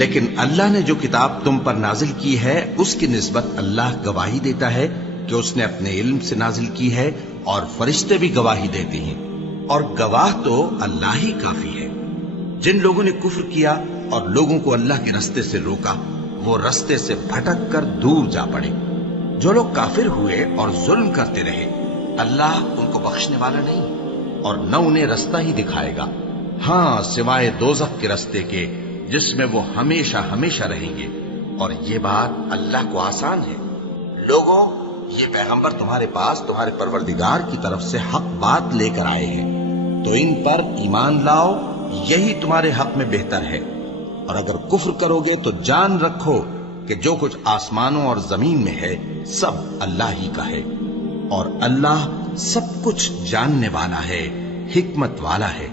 لیکن اللہ نے جو کتاب تم پر نازل کی ہے اس کی نسبت اللہ گواہی دیتا ہے کہ اس نے اپنے علم سے نازل کی ہے، اور فرشتے بھی گواہی دیتے ہیں، اور گواہ تو اللہ ہی کافی ہے۔ جن لوگوں نے کفر کیا اور لوگوں کو اللہ کے رستے سے روکا، وہ رستے سے بھٹک کر دور جا پڑے۔ جو لوگ کافر ہوئے اور ظلم کرتے رہے، اللہ ان کو بخشنے والا نہیں اور نہ انہیں رستہ ہی دکھائے گا، ہاں سوائے دوزخ کے رستے کے جس میں وہ ہمیشہ ہمیشہ رہیں گے، اور یہ بات اللہ کو آسان ہے۔ لوگوں، یہ پیغمبر تمہارے پاس تمہارے پروردگار کی طرف سے حق بات لے کر آئے ہیں، تو ان پر ایمان لاؤ، یہی تمہارے حق میں بہتر ہے۔ اور اگر کفر کرو گے تو جان رکھو کہ جو کچھ آسمانوں اور زمین میں ہے سب اللہ ہی کا ہے، اور اللہ سب کچھ جاننے والا ہے، حکمت والا ہے۔